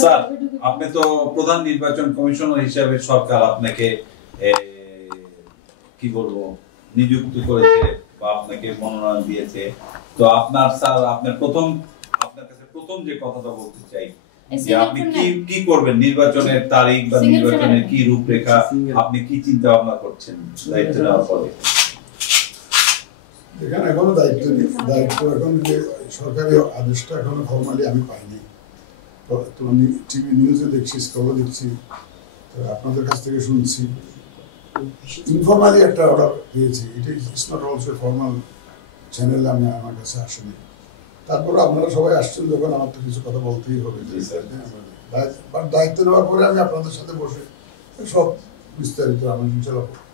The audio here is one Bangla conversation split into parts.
স্যার, আপনি তো প্রধান নির্বাচন কমিশনার হিসেবে সরকার আপনাকে কি বলবো নিযুক্ত করেছে বা আপনাকে মনোনয়ন দিয়েছে। তো আপনার স্যার আপনার কাছে প্রথম যে কথাটা বলতে চাই যে আপনি কি করবেন, নির্বাচনের তারিখ বা নির্বাচনের কি রূপরেখা আপনি কি চিন্তা ভাবনা করছেন দায়িত্ব নেওয়ার পরে? এখানে এখনো দায়িত্ব এখন যে সরকারি আদেশটা এখনো ফর্মালি আমি পাইনি। তো আমি টিভি নিউজে দেখছি, স্কলে দেখছি, আপনাদের কাছ থেকে শুনছি, ইনফর্মালি একটা অর্ডার পেয়েছি। It is not also formal channel, আমার কাছে আসেনি। তারপরে আপনারা সবাই আসছেন যখন, আমার তো কিছু কথা বলতেই হবে। দায়িত্ব নেওয়ার পরে আমি আপনাদের সাথে বসে সব বিস্তারিত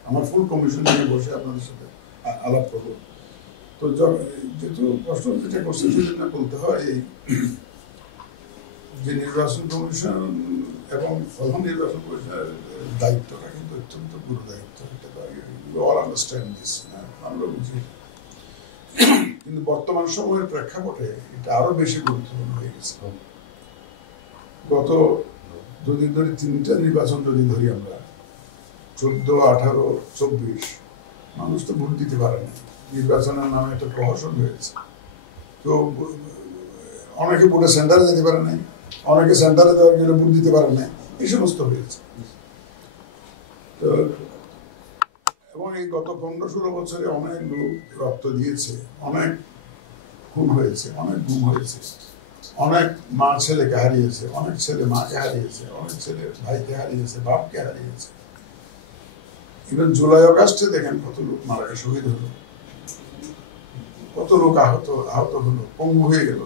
আমার ফুল কমিশন নিয়ে বসে আপনাদের সাথে আলাপ করবো। তো যেহেতু প্রশ্ন যেটা করছে সেজন্য বলতে হয়, এই যে নির্বাচন কমিশন এবং প্রধান নির্বাচন কমিশনের দায়িত্বটা কিন্তু অত্যন্ত গুরু দায়িত্ব। অল আন্ডারস্ট্যান্ড দিস, আমরা বুঝি। কিন্তু বর্তমান সময়ের প্রেক্ষাপটে এটা আরো বেশি গুরুত্বপূর্ণ হয়ে গেছে। গত দুদিন ধরে 3টা নির্বাচন যদি ধরি আমরা, 14, 18, 24, মানুষ তো ভোট দিতে পারেনি। নির্বাচনের নামে একটা প্রহসন হয়েছে। তো অনেকে ভোটে সেন্টারে যেতে পারে নাই, অনেকে সেন্টারে দেওয়ার গেলে ভোট দিতে পারে নাই, এই সমস্ত হয়েছে। তো এবং এই গত 15-16 বছরে অনেক লোক রক্ত দিয়েছে, অনেক খুন হয়েছে, অনেক গুম হয়েছে, অনেক মা ছেলেকে হারিয়েছে, অনেক ছেলে মাকে হারিয়েছে, অনেক ছেলে ভাইকে হারিয়েছে, বাপকে হারিয়েছে। ইভেন জুলাই অগাস্টে দেখেন কত লোক মারা গেছে, শহীদ হলো, কত লোক আহত হলো, পঙ্গু হয়ে গেল,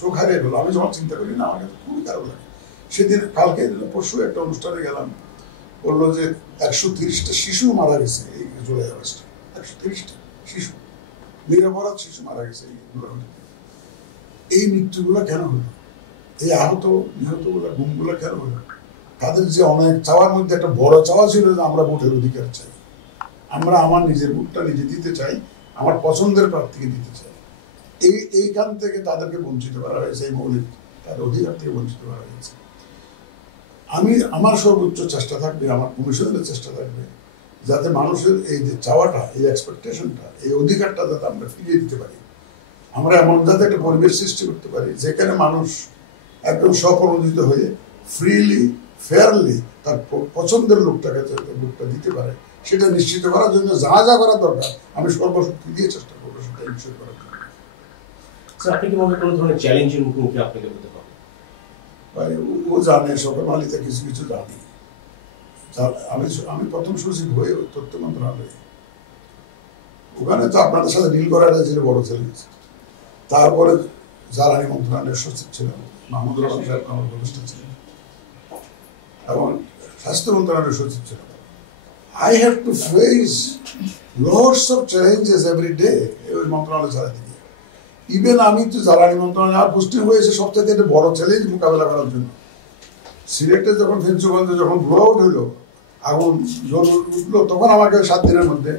চোখ হারিয়ে গেল। আমি যখন চিন্তা করি না, আমাকে খুবই খারাপ লাগে। সেদিন কালকে পরশু একটা অনুষ্ঠানে গেলাম, বললো যে 130টা শিশু মারা গেছে এই জুলাই আগস্টে। 130টা শিশু, নিরপরাধ শিশু মারা গেছে এই মৃত্যুগুলো কেন হলো? এই নিহতগুলো, গুমগুলো কেন হলো? তাদের যে অনেক চাওয়ার মধ্যে একটা বড় চাওয়া ছিল যে আমরা ভোটের অধিকার চাই, আমরা আমার নিজের ভোটটা নিজে দিতে চাই, আমার পছন্দের প্রার্থীকে দিতে চাই। এইখান থেকে তাদেরকে বঞ্চিত করা হয়েছে, এই মৌলিক তাদের অধিকার থেকে বঞ্চিত করা হয়েছে। আমার সর্বোচ্চ চেষ্টা থাকবে, আমার কমিশনের চেষ্টা থাকবে, যাতে মানুষের এই যে চাওয়াটা, এই এক্সপেকটেশনটা, এই অধিকারটা যাতে আমরা ফিরিয়ে দিতে পারি। আমরা এমন যাতে একটা পরিবেশ সৃষ্টি করতে পারি যেখানে মানুষ একদম স্বপ্রণোদিত হয়ে ফ্রিলি, ফেয়ারলি তার পছন্দের লোকটাকে ভোটটা দিতে পারে, সেটা নিশ্চিত করার জন্য যা যা করা দরকার আমি সর্বশক্তি দিয়ে চেষ্টা করবো সেটা নিশ্চিত করার জন্য। আপনি কি মনে কোনো ধরনের চ্যালেঞ্জের মুখোমুখি আপনাকে হতে পারেন? ও জানে, সকল মালিকা কিছু কিছু জানি। আমি প্রথম সচিব হয়ে তথ্য মন্ত্রণালয়ে, ওখানে তো আপনাদের সাথে ডিল করাটা ছিল বড় চ্যালেঞ্জ। তারপরে জ্বালানি মন্ত্রণালয়ের সচিব ছিলেন মাহমুদুর রহমান সাহেব, আমার উপদেষ্টা ছিলেন, এবং স্বাস্থ্য মন্ত্রণালয়ের সচিব ছিলেন। I have to face lots of challenges every day ওই মন্ত্রণালয় চালাতে গিয়ে। ইভেন আমি তো জ্বালানি মন্ত্রণালয় পোস্টিং হয়েছে সবথেকে একটা বড় চ্যালেঞ্জ মোকাবেলা করার জন্য। সিলেটে যখন ফেঞ্চুগঞ্জে যখন ব্লোআউট হইলো, আগুন জ্বল উঠলো, তখন আমাকে 7 দিনের মধ্যে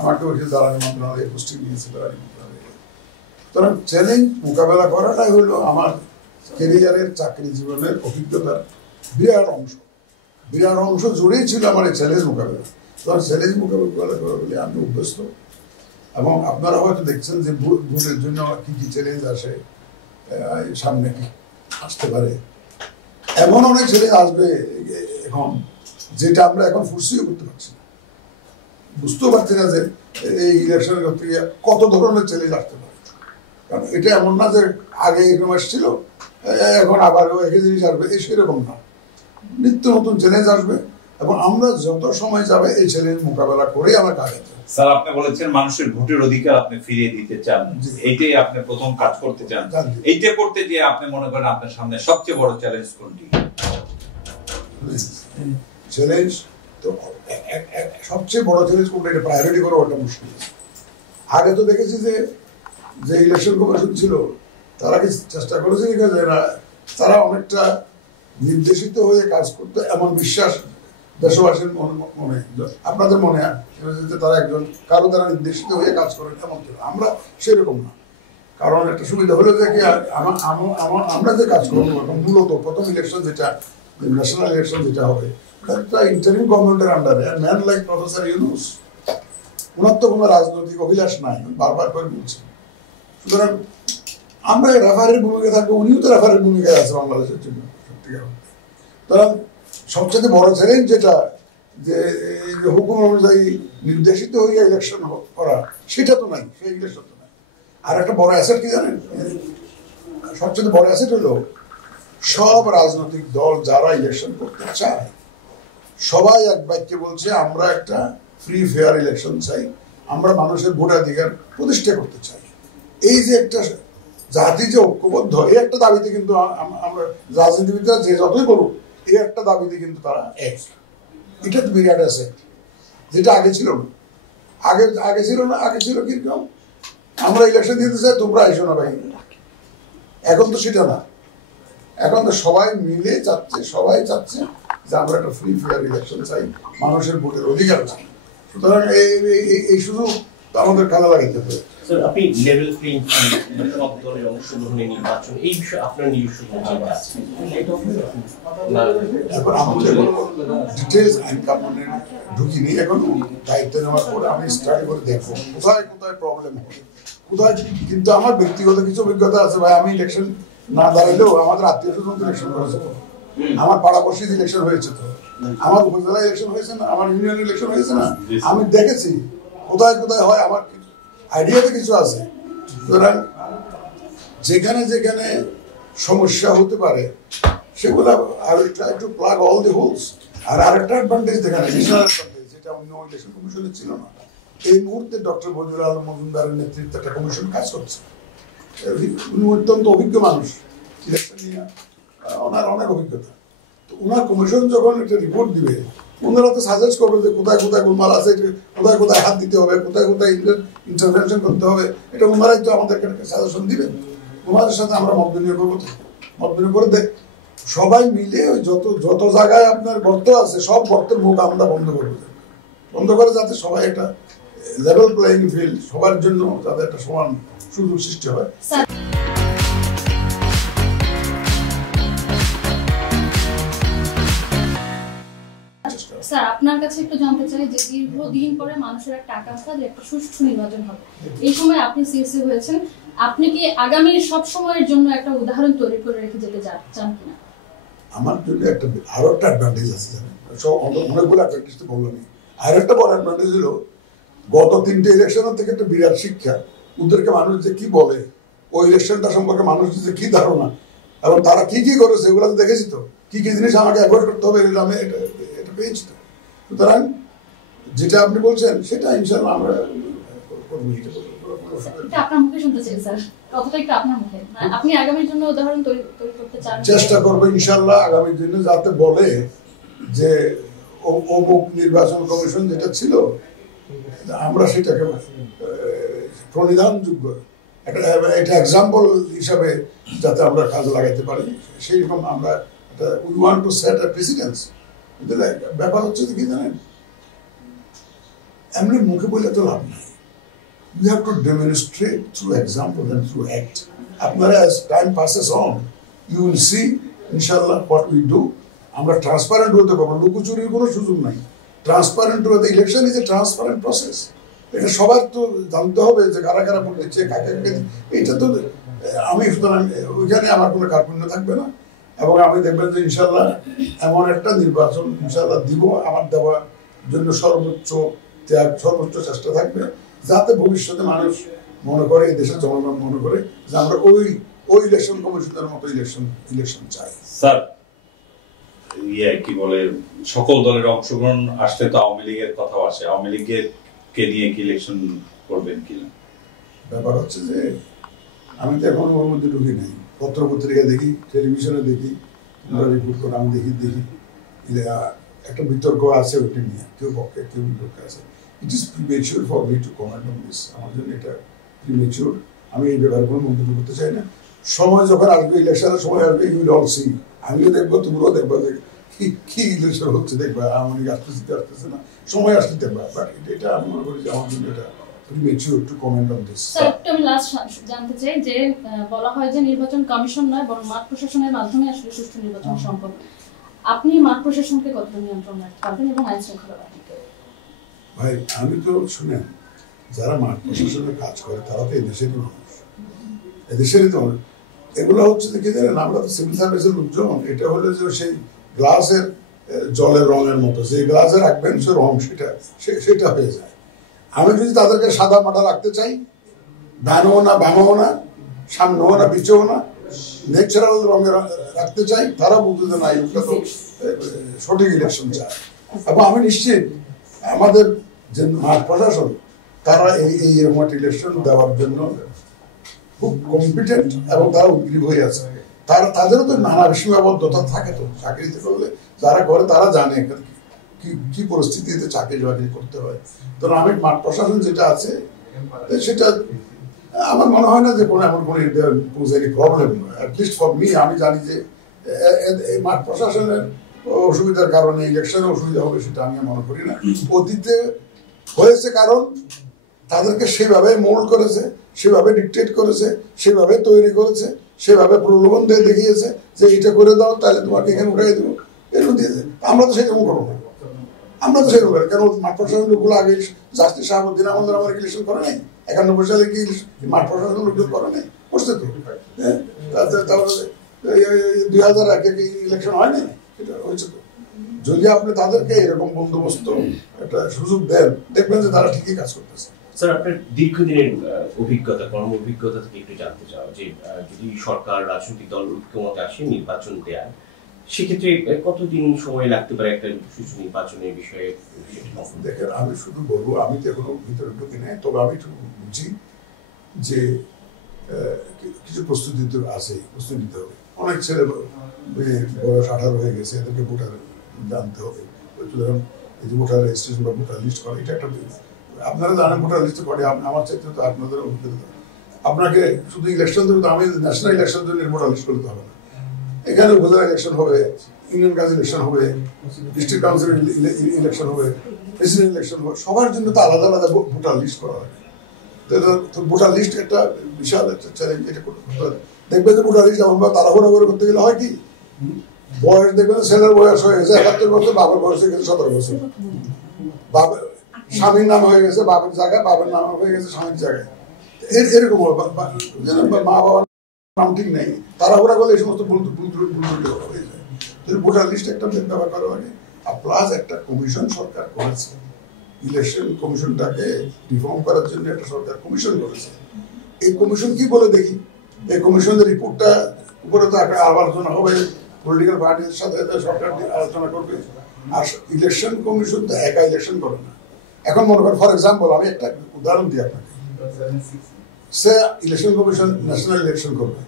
আমাকে ওই জ্বালানি মন্ত্রণালয়ে পোস্টিং দিয়েছে। জ্বালানি মন্ত্রণালয়ে সুতরাং চ্যালেঞ্জ মোকাবেলা করাটাই হলো আমার ক্যারিয়ারের, চাকরি জীবনের অভিজ্ঞতার বিরাট অংশ জুড়েই ছিল আমার এই চ্যালেঞ্জ মোকাবেলা। সুতরাং চ্যালেঞ্জ মোকাবেলা করা বলে আমি অভ্যস্ত। এবং আপনারা হয়তো দেখছেন যে ভোটের জন্য কি কি চ্যালেঞ্জ আসে, সামনে কি আসতে পারে, এমন অনেক চ্যালেঞ্জ আসবে এখন যেটা আমরা এখন ফুরসিও করতে পারছি না, বুঝতেও পারছি না যে এই ইলেকশনের প্রক্রিয়া কত ধরনের চ্যালেঞ্জ আসতে পারে। কারণ এটা এমন না যে আগে এরকম আসছিল এখন আবার একই জিনিস আসবে, সেরকম না। নিত্য নতুন চ্যালেঞ্জ আসবে এবং আমরা যত সময় যাবে এই চ্যালেঞ্জ মোকাবেলা করেই আমরা কাজ করতে। স্যার, আপনি বলেছেন মানুষের ভোটের অধিকার আপনি ফিরিয়ে দিতে চান, এইটাই আপনি প্রথম কাজ করতে চান। এইটা করতে গিয়ে আপনি মনে করেন আপনার সামনে সবচেয়ে বড় চ্যালেঞ্জ কোনটি? চ্যালেঞ্জ তো সবচেয়ে বড় চ্যালেঞ্জ কোনটা, এটা প্রায়োরিটি করা ওটা মুশকিল। আগে তো দেখেছি যে ইলেকশন কমিশন ছিল তারা কি চেষ্টা করেছে তারা অনেকটা নির্দেশিত হয়ে কাজ করতে, এমন বিশ্বাস দেশবাসীর মনে, আপনাদের মনে হয় তারা একজন কারো দ্বারা নির্দেশিত হয়ে কাজ করেন এমন ছিল। আমরা সেরকম না, কারণ একটা সুবিধা হলো যে কি আমরা যে কাজ করবো এখন মূলত প্রথম ইলেকশন যেটা ন্যাশনাল ইলেকশন যেটা হবে একটা ইন্টারিম গভর্নমেন্টের আন্ডারে ম্যান লাইক প্রফেসর ইউনুস ওনার তো কোনো রাজনৈতিক অভিলাষ নাই বারবার করে বলছি সুতরাং আমরা রেফারির ভূমিকা থাকবো উনিও তো রেফারির ভূমিকায় আছে বাংলাদেশের জন্য সত্যিকার সুতরাং সবচেয়ে বড় চ্যালেঞ্জ যেটা যে হুকুম অনুযায়ী নির্দেশিত হইয়া ইলেকশন করা সেটা তো নাই সেই ইলেকশন তো নাই আর একটা বড় অ্যাসেট কি জানেন সবচেয়ে বড় অ্যাসেট হলো সব রাজনৈতিক দল যারা ইলেকশন করতে চায় সবাই এক বাক্যে বলছে আমরা একটা ফ্রি ফেয়ার ইলেকশন চাই আমরা মানুষের ভোটাধিকার প্রতিষ্ঠা করতে চাই এই যে একটা জাতি যে ঐক্যবদ্ধ এই একটা দাবিতে কিন্তু আমরা রাজনীতিবিদরা যে যতই করুক এই একটা দাবিতে কিন্তু তারা এক এটা তো বিরাট আছে যেটা আগে ছিল না আগে ছিল কিন্তু আমরা ইলেকশন দিতে চাই তোমরা এসো না ভাই এখন তো সেটা না এখন তো সবাই মিলে সবাই চাচ্ছে যে আমরা একটা ফ্রি ফেয়ার ইলেকশন চাই মানুষের ভোটের অধিকার চাই সুতরাং এই সুযোগ আমাদের কাজে লাগাইতে হবে আপনি লেভেল প্লেইং ফিল্ড সব দলের অংশগ্রহণে নির্বাচন এই বিষয়ে আপনার নিজস্ব মতামত আছে এখন আমাদের ডিটেলস আইন কানুনে ঢুকিনি এখন দায়িত্ব নেওয়ার পরে আমি স্টাডি করে দেখবো কোথায় কোথায় প্রবলেম হবে কোথায় কিন্তু আমার ব্যক্তিগত কিছু অভিজ্ঞতা আছে ভাই আমি ইলেকশন না দাঁড়ালেও আমাদের আত্মীয় স্বজন ইলেকশন করেছে আমার পাড়াপড়শির ইলেকশন হয়েছে তো আমার উপজেলা ইলেকশন হয়েছে না আমার ইউনিয়ন ইলেকশন হয়েছে না আমি দেখেছি কোথায় কোথায় হয় আমার আইডিয়াতে কিছু আছে সুতরাং যেখানে যেখানে সমস্যা হতে পারে সেগুলো আর একটু প্লাগ অল দি হোলস আর আরেকটা অ্যাডভান্টেজ দেখানো ন্যাশনাল অ্যাডভান্টেজ যেটা অন্য ইলেকশন কমিশনে ছিল না এই মুহূর্তে ডক্টর বজলুল আলম মজুমদারের নেতৃত্বে একটা কমিশন কাজ করছে উনি অত্যন্ত অভিজ্ঞ মানুষ ইলেকশন নিয়ে ওনার অনেক অভিজ্ঞতা তো ওনার কমিশন যখন একটা রিপোর্ট দিবে ওনারা তো সাজেস্ট করবে যে কোথায় কোথায় গোলমাল আছে কোথায় কোথায় হাত দিতে হবে কোথায় কোথায় ইন্টারভেনশন করতে হবে এটা ওনারাই তো আমাদেরকে সাজেশন দিবেন ওনাদের সাথে আমরা মত বিনিয়োগ করবো মত বিনিয়োগ করে সবাই মিলে ওই যত জায়গায় আপনার গর্ত আছে সব গর্তের মুখ আমরা বন্ধ করে যাতে সবাই একটা লেভেল প্লেইং ফিল্ড সবার জন্য যাতে একটা সমান সুযোগ সৃষ্টি হয় স্যার আপনার কাছে একটু জানতে চাই যে দীর্ঘদিন পরে মানুষের একটা আকাঙ্ক্ষা যে একটা সুষ্ঠু নির্বাচন হবে এই সময় আপনি সিএসসি হয়েছেন আপনি কি আগামীর সব সময়ের জন্য একটা উদাহরণ তৈরি করে রেখে যেতে চান কিনা আমার জন্য একটা আরো একটা অ্যাডভান্টেজ আছে সব অনেকগুলো অ্যাডভান্টেজ তো বললাম আর একটা বড় অ্যাডভান্টেজ হলো গত 3টে ইলেকশনের থেকে একটা বিরাট শিক্ষা ওদেরকে মানুষ যে কি বলে ওই ইলেকশনটা সম্পর্কে মানুষ যে কি ধারণা এবং তারা কি কি করেছে এগুলো তো দেখেছি তো কি কি জিনিস আমাকে অ্যাভয়েড করতে হবে এগুলো আমি এটা পেয়েছি তো সুতরাং যেটা আপনি বলছেন সেটা ইনশাআল্লাহ আমরা আপনার মুখে শুনতে চাই স্যার কথাটা একটু আপনার মুখে আপনি আগামীর জন্য উদাহরণ তৈরি করতে চান চেষ্টা করবো ইনশাআল্লাহ আগামীর দিনে যাতে বলে যে অমুক নির্বাচন কমিশন যেটা ছিল আমরা সেটাকে প্রণিধানযোগ্য একটা এক্সাম্পল হিসাবে যাতে আমরা কাজে লাগাইতে পারি সেই রকম আমরা we want to set a precedence ব্যাপার হচ্ছে কি জানেন এমনি মুখে বলে তো লাভ নাই you have to demonstrate through example and through act আপনারা as time passes on you will see inshallah what we do আমরা ট্রান্সপারেন্ট হতে পারবো লুকোচুরির কোনো সুযোগ নাই ট্রান্সপারেন্ট হতে election is a transparent process এটা সবার তো জানতে হবে যে কারা কারা ভোট দিচ্ছে কাকে এইটা তো আমি সুতরাং ওইখানে আমার কোনো কার্পণ্য থাকবে না এবং আমি দেখবেন যে ইনশাল্লাহ এমন একটা নির্বাচন ইনশাল্লাহ দিব আমার দেওয়ার জন্য সর্বোচ্চ ত্যাগ সর্বোচ্চ চেষ্টা থাকবে যাতে ভবিষ্যতে মানুষ মনে করে এই দেশের জনগণ মনে করে যে আমরা ওই ইলেকশন কমিশনের মতো ইলেকশন চাই স্যার কি বলে সকল দলের অংশগ্রহণ আসলে তো আওয়ামী লীগের কথাও আসে আওয়ামী লীগের কে নিয়ে কি ইলেকশন করবেন কিনা ব্যাপার হচ্ছে যে আমি তো এখন ওর মধ্যে ঢুকি নাই পত্রপত্রিকা দেখি টেলিভিশনে দেখি রিপোর্ট করে আমি দেখি একটা বিতর্ক আছে ওইটা নিয়ে কেউ পক্ষে কেউ বিতর্ক আছে it is premature for me two comment on this আমার জন্য এটা প্রিমেচিউর আমি এই ব্যাপারে কোনো মন্তব্য করতে চাই না সময় যখন আসবে ইলেকশনের সময় আসবে ইউ উইল অল সি আমিও দেখবো তুমিও দেখবো যে কি ইলেকশন হচ্ছে দেখবা আওয়ামী লীগ আসতেছে না সময় আসলে দেখবা বাট এটা আমি মনে করি যে আমার জন্য এটা premature to comment on this. Sir একটু আমি লাস্ট জানতে চাই যে বলা হয় যে নির্বাচন কমিশন নয় বরং মাঠ প্রশাসনের মাধ্যমে আসলে সুষ্ঠু নির্বাচন সম্ভব। আপনি মাঠ প্রশাসনকে কতটা নিয়ন্ত্রণ রাখতে পারবেন এবং আইন শৃঙ্খলা বাহিনীকে? ভাই আমি তো শুনেন, যারা মাঠ প্রশাসনে কাজ করে তারা তো এদেশেরই মানুষ, এদেশেরই তো মানুষ। এগুলো হচ্ছে কি জানেন, আমরা তো সিভিল সার্ভিসের লোকজন, এটা হলো যে সেই গ্লাসের জলের রঙের মতো, যে গ্লাসে রাখবেন সে রং সেটা হয়ে যায়। আমি যদি তাদেরকে সাদা মাটা রাখতে চাই, ডানও না বামও না, সামনেও না পিছেও না, ন্যাচারাল রঙে রাখতে চাই, তারা বুঝতে না এই লোকটা তো সঠিক ইলেকশন চায়। এবং আমি নিশ্চিত আমাদের যে মাঠ প্রশাসন তারা এই এরকম ইলেকশন দেওয়ার জন্য খুব কম্পিটেন্ট এবং তারা উদ্গ্রীব হয়ে আছে। তাদেরও তো নানা সীমাবদ্ধতা থাকে, তো চাকরিতে করলে যারা করে তারা জানে কি পরিস্থিতিতে চাকরি বাকরি করতে হয়। তো আমি মাঠ প্রশাসন যেটা আছে সেটা আমার মনে হয় না যে কোনো এমন কোনো প্রবলেম নয়। অ্যাটলিস্ট ফর মি, আমি জানি যে এই মাঠ প্রশাসনের অসুবিধার কারণে ইলেকশনে অসুবিধা হবে সেটা আমি মনে করি না। অতীতে হয়েছে কারণ তাদেরকে সেভাবে মোল্ড করেছে, সেভাবে ডিকটেট করেছে, সেভাবে তৈরি করেছে, সেভাবে প্রলোভন দিয়ে দেখিয়েছে যে এটা করে দাও তাহলে তোমাকে এখানে উঠাই দেবো, এরকম দিয়েছে। আমরা তো সেরকম করবো না, আমরা তো সেরকম করি। কারণ মাঠ প্রশাসন লোকগুলো আগে জাস্টিস শাহাবুদ্দিন আমাদের আমার ইলেকশন করে নাই, 91 সালে কি মাঠ প্রশাসন লোকজন করে নাই, করছে তো। তারপরে 2001 ইলেকশন হয় নাই, এটা হয়েছে তো। যদি আপনি তাদেরকে এরকম বন্দোবস্ত একটা সুযোগ দেন, দেখবেন যে তারা ঠিকই কাজ করতেছে। স্যার, আপনার দীর্ঘদিনের অভিজ্ঞতা, কর্ম অভিজ্ঞতা থেকে একটু জানতে চাও যে যদি সরকার রাজনৈতিক দল ঐক্যমতে আসে নির্বাচন দেয়, সেক্ষেত্রে কতদিন সময় লাগতে পারে একটা সুষ্ঠু নির্বাচনের বিষয়ে? দেখেন, আমি শুধু বলবো, আমি তো এখনো ভিতরে ঢুকি নাই, তবে আমি একটু বুঝি যে কিছু প্রস্তুতি তো আছে, প্রস্তুতি নিতে হবে। অনেক ছেলে বয়স 18 হয়ে গেছে, এদেরকে ভোটার জানতে হবে। এই যে ভোটার রেজিস্ট্রেশন বা ভোটার লিস্ট করে, এটা একটা আপনারা জানেন ভোটার লিস্ট করে, আমার চাইতে তো আপনাদের অভিজ্ঞতা। আপনাকে শুধু ইলেকশন দেবে, আমি ন্যাশনাল ইলেকশন জন্য ভোটার লিস্ট করতে হবে না। এখানে উপজেলা ইলেকশন হবে, ইউনিয়ন কাউন্সিল ইলেকশন হবে, ডিস্ট্রিক্ট কাউন্সিল ইলেকশন হবে, প্রেসিডেন্ট ইলেকশন হবে, সবার জন্য তো আলাদা আলাদা ভোটার লিস্ট করা হবে। তো ভোটার লিস্ট একটা বিশাল একটা চ্যালেঞ্জ। এটা দেখবে যে ভোটার লিস্ট এমন তাড়াহুড়া করে করতে গেলে হয় কি, বয়স দেখবেন ছেলের বয়স হয়ে গেছে 71 বছর, বাবার বয়স হয়ে গেছে 17 বছর, স্বামীর নাম হয়ে গেছে বাবার জায়গায়, বাবার নাম হয়ে গেছে স্বামীর জায়গায়, এরকম মা বাবার নাম ঠিক নেই, তাড়াহুড়া করলে এই সমস্ত ভুল হয়ে যায়। ভোটার লিস্ট একটা ব্যবহার করা লাগে। আর প্লাস একটা কমিশন সরকার করেছে, ইলেকশন কমিশনটাকে রিফর্ম করার জন্য একটা সরকার কমিশন করেছে। এই কমিশন কি বলে দেখি, এই কমিশনের রিপোর্টটা উপরে তো একটা আলোচনা হবে, পলিটিক্যাল পার্টির সাথে সরকার আলোচনা করবে। আর ইলেকশন কমিশন তো একা ইলেকশন করে না। এখন মনে করেন, ফর এক্সাম্পল আমি একটা উদাহরণ দিই আপনাকে, সে ইলেকশন কমিশন ন্যাশনাল ইলেকশন করবে,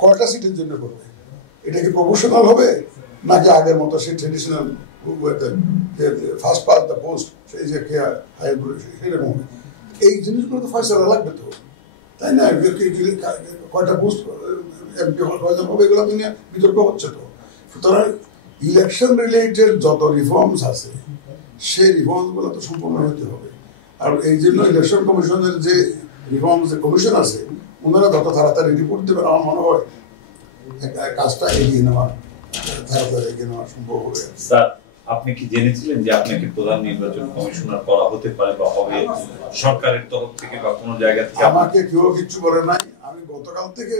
কয়টা সিটের জন্য করবে? এটা কি প্রপোর্শনাল হবে নাকি আগের মতো সেই traditional first pass the post, সেই যে সেরকম হবে? এই জিনিসগুলো তো ফয়সালা লাগবে তো, তাই না? কয়টা পোস্ট এমপি কয়জন হবে, এগুলো নিয়ে বিতর্ক হচ্ছে তো। সুতরাং ইলেকশন রিলেটেড যত রিফর্মস আছে সেই রিফর্মস গুলো তো সম্পূর্ণ হতে হবে। আর এই জন্য ইলেকশন কমিশনের যে রিফর্মস কমিশন আছে, ওনারা যত তাড়াতাড়ি রিপোর্ট দেবেন, আমার মনে হয় কাজটা এগিয়ে নেওয়া, তাড়াতাড়ি এগিয়ে নেওয়া সম্ভব হবে। স্যার, আপনি কি জেনেছিলেন যে আপনাকে প্রধান নির্বাচন কমিশনার করা হতে পারে বা হবে সরকারের তরফ থেকে বা কোনো জায়গা থেকে? আমাকে কেউ কিচ্ছু বলে নাই। আমি গতকাল থেকে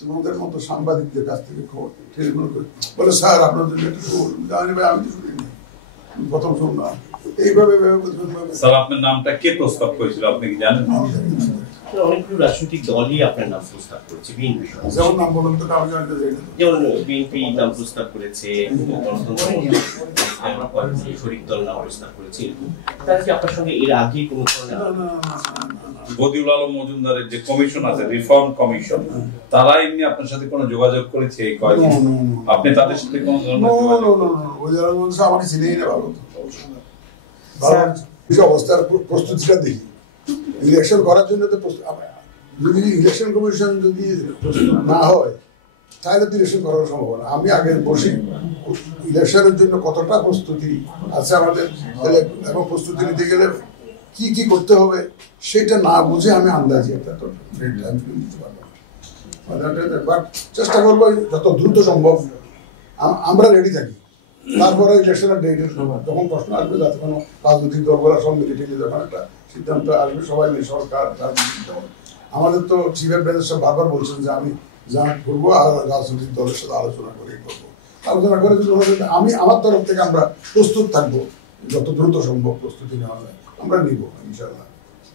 তোমাদের মতো সাংবাদিকদের কাছ থেকে খবর টেলিফোন করি, বলে স্যার আপনার জন্য একটু জানি। ভাই, আমি তো শুনিনি, প্রথম শুনলাম এইভাবে। স্যার, আপনার নামটা কে প্রস্তাব করেছিল আপনি কি জানেন? অনেকগুলো রাজনৈতিক দলই আপনার নাম প্রস্তাব করেছে, বিএনপি যেমন নাম বলুন তো, যেমন বিএনপি নাম প্রস্তাব করেছে, শরিক দল নাম প্রস্তাব করেছে। তাহলে কি আপনার সঙ্গে এর আগে কোনো বদিউল আলম মজুমদারের যে কমিশন আছে, রিফর্ম কমিশন, তারা এমনি আপনার সাথে কোনো যোগাযোগ করেছে এই কয়েকদিন? আপনি তাদের সাথে কোনো ধরনের আমাকে চিনেই না ভালো অবস্থার প্রস্তুতিটা দেখি। ইলেকশন করার জন্য তো যদি ইলেকশন কমিশন যদি না হয় তাহলে তো ইলেকশন করার সম্ভাবনা। আমি আগে বসি ইলেকশনের জন্য কতটা প্রস্তুতি আছে আমাদের, এবং প্রস্তুতি নিতে গেলে কি কি করতে হবে সেটা না বুঝে আমি আন্দাজি একটা তো দিতে পারবো না। বাট চেষ্টা করবো যত দ্রুত সম্ভব আমরা রেডি থাকি। তারপরে ইলেকশনের ডেটের যখন প্রশ্ন আসবে, যাতে কোনো রাজনৈতিক দলগুলো সব মিলে টেলে যখন একটা সিদ্ধান্ত আসবে, সবাই মিলে সরকার রাজনৈতিক দল, আমাদের তো চিফ অ্যাডভাইজার বারবার বলছেন যে আমি যা করবো আর রাজনৈতিক দলের সাথে আলোচনা করেই করবো। আলোচনা করে আমি আমার তরফ থেকে আমরা প্রস্তুত থাকবো, যত দ্রুত সম্ভব প্রস্তুতি নেওয়া যায় আমরা নিব ইনশাআল্লাহ।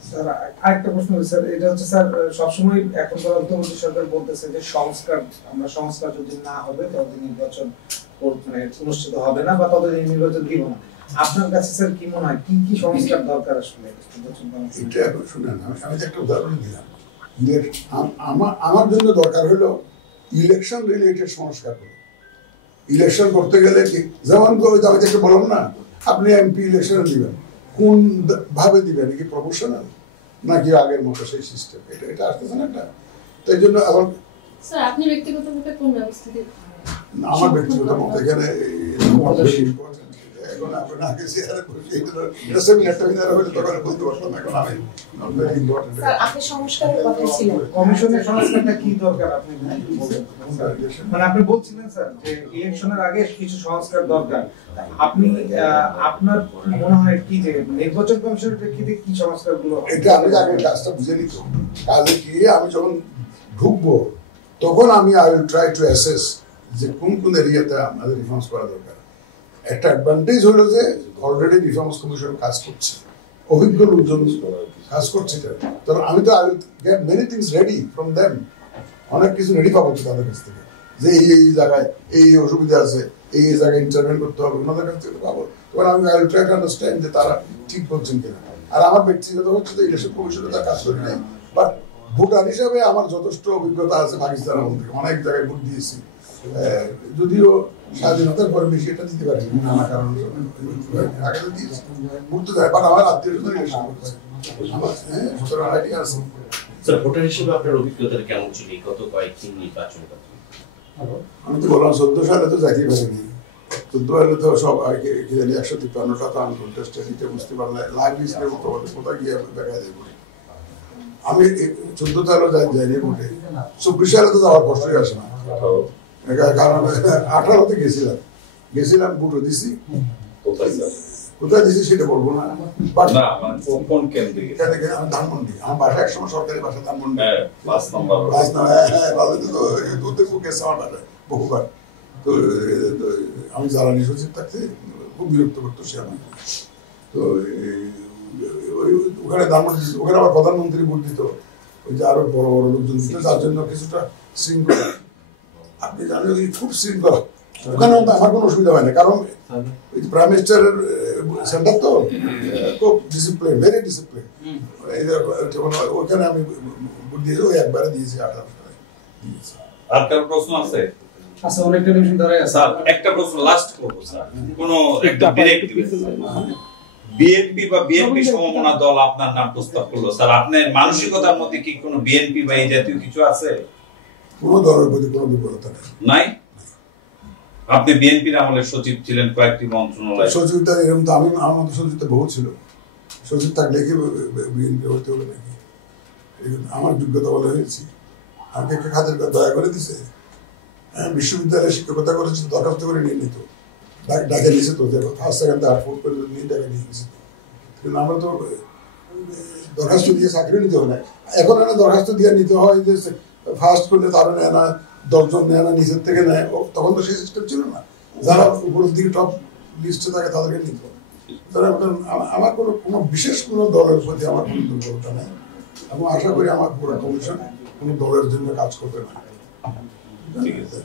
স্যার আরেকটা প্রশ্ন স্যার, এটা হচ্ছে স্যার সবসময় এখন অন্তর্বর্তী সরকার বলতেছে যে সংস্কার যদি না হবে ততদিন নির্বাচন অনুষ্ঠিত হবে না বা ততদিন নির্বাচন দিব না। আপনার কাছে স্যার কি মনে হয় কি কি সংস্কার দরকার আসলে? এটা এখন শুনেন, আমি একটা উদাহরণ দিলাম। আমার জন্য দরকার হলো ইলেকশন রিলেটেড সংস্কার করা। ইলেকশন করতে গেলে কি, যেমন আমি একটা বললাম না, আপনি এমপি ইলেকশনে দিবেন, কোন ভাবে দিবেন, কি প্রফেশনাল নাকি আগের মতো সেই সিস্টেম, এটা আসতেছে না একটা। তাই জন্য আবার স্যার আপনি ব্যক্তিগতভাবে কোন ব্যবস্থা দিবেন? আমার ব্যক্তিগত মত এখানে এখন আপনার আগে শেয়ারে বসে এটা সেমিনার হলে তখন বলতে পারতাম। এখন আমি স্যার আপনি সংস্কারের কথা ছিলেন, কমিশনের সংস্কারটা কি দরকার আপনি বলবেন? মানে আপনি বলছিলেন স্যার যে ইলেকশনের আগে কিছু সংস্কার দরকার, আপনি আপনার মনে হয় কি যে নির্বাচন কমিশনের প্রেক্ষিতে কি সংস্কারগুলো? এটা আমি আগে কাজটা বুঝে নিত, কাজে গিয়ে আমি যখন ঢুকবো তখন আমি I will try to assess যে কোন কোন এরিয়াতে আমাদের রিফর্মস করা দরকার। একটা অ্যাডভান্টেজ হলো যে অলরেডি রিফর্মস কমিশন কাজ করছে, অভিজ্ঞ লোকজন কাজ করছে। কারণ আমি তো I will get many things ready from them, অনেক কিছু রেডি পাবো তাদের কাছ থেকে, যে এই জায়গায় এই অসুবিধা আছে, এই জায়গায় ইন্টারভেন করতে হবে, ওনাদের কাছ থেকে পাবো। তখন আমি I will try to understand যে তারা ঠিক করছেন কিনা। আর আমার ব্যক্তিগত হচ্ছে যে ইলেকশন কমিশনে তার কাজ করি নাই, বাট ভোটার হিসাবে আমার যথেষ্ট অভিজ্ঞতা আছে পাকিস্তানের মধ্যে, অনেক জায়গায় ভোট দিয়েছি। যদিও স্বাধীনতার পরে বেশি এটা দিতে পারি নানা কারণ আগে তো দিয়েছি, ঘুরতে যায়, বাট আমার আত্মীয় ইলেকশন করছে, আমার সুতরাং আইডিয়া আছে। স্যার ভোটার হিসেবে আপনার অভিজ্ঞতা কেমন ছিল গত কয়েকদিন নির্বাচন? আমি তো বললাম 14 সালে তো যাইতেই পারিনি, 14 সালে তো সব 153টা তো আনকন্টেস্টেড, এটা বুঝতে পারলে লাইভ লিস্টের মতো কোথায় গিয়ে দেখা যায়। আমি 14 সালে যাইনি ভোটে, 24 সালে তো যাওয়ার কষ্টই আসে না, কারণ 18তে গেছিলাম ভোটও দিছি। কোথায় দিছি সেটা বলবো না, কোন কেন্দ্রে? আমি ধানমন্ডি, আমার বাসা একসময় সরকারি বাসা ধানমন্ডি, বহুবার। তো আমি জ্বালানি সচিব থাকতে খুব বিরক্ত করতো সে আমাকে। তো ওখানে ধানমন্ডি, ওখানে আবার প্রধানমন্ত্রী ভোট দিত, ওই যে আরো বড় বড় লোকজন দিত, যার জন্য কিছুটা শৃঙ্খলা, আপনি জানেন খুব শৃঙ্খলা। ওখানে আমার কোনো অসুবিধা হয় না, কারণ প্রাইম মিনিস্টারের সেন্টার তো খুব ডিসিপ্লিন, ভেরি ডিসিপ্লিন। ওইখানে আমি ভোট দিয়েছি, ওই একবারে দিয়েছি, 18টায় দিয়েছি। আর কারো প্রশ্ন আছে? আচ্ছা, অনেকটা নিমিশ ধরে আছে স্যার, একটা প্রশ্ন লাস্ট করব স্যার, কোনো একটা ডিরেক্ট বিএনপি বা বিএনপি সমমনা দল আপনার নাম প্রস্তাব করলো, স্যার আপনার মানসিকতার মধ্যে কি কোনো বিএনপি বা এই জাতীয় কিছু আছে? কোনো দলের প্রতি কোনো দুর্বলতা নাই। আপনি বিএনপির আমলে সচিব ছিলেন কয়েকটি মন্ত্রণালয়। সচিবটা এরকম তো আমি, আমার মতো সচিব তো বহু ছিল, সচিব থাকলে কি বিএনপি হতে হবে নাকি? আমার যোগ্যতা বলে হয়েছি, আমাকে একটা খাতের দয়া করে দিছে। হ্যাঁ, বিশ্ববিদ্যালয়ে শিক্ষকতা করেছি, দরখাস্ত করে নিয়ে নিত, ডাকে নিয়েছে তো, ফার্স্ট সেকেন্ড থার্ড ফোর্থ করে নিয়ে ডাকে নিয়ে গেছে। কিন্তু আমরা তো দরখাস্ত দিয়ে চাকরি নিতে হয় না, এখন একটা দরখাস্ত দিয়ে নিতে হয় যে ফার্স্ট করলে তারা নেয় না, 10 জন নেয় না, নিচের থেকে নেয়। তখন তো সেই সিস্টেম ছিল না, যারা উপরের দিকে টপ লিস্টে থাকে তাদেরকে নিত। আমার কোনো বিশেষ কোনো দলের প্রতি আমার কোনো দুর্বলতা নেই, এবং আশা করি আমার পুরো কমিশন কোনো দলের জন্য কাজ করবে না। ঠিক আছে।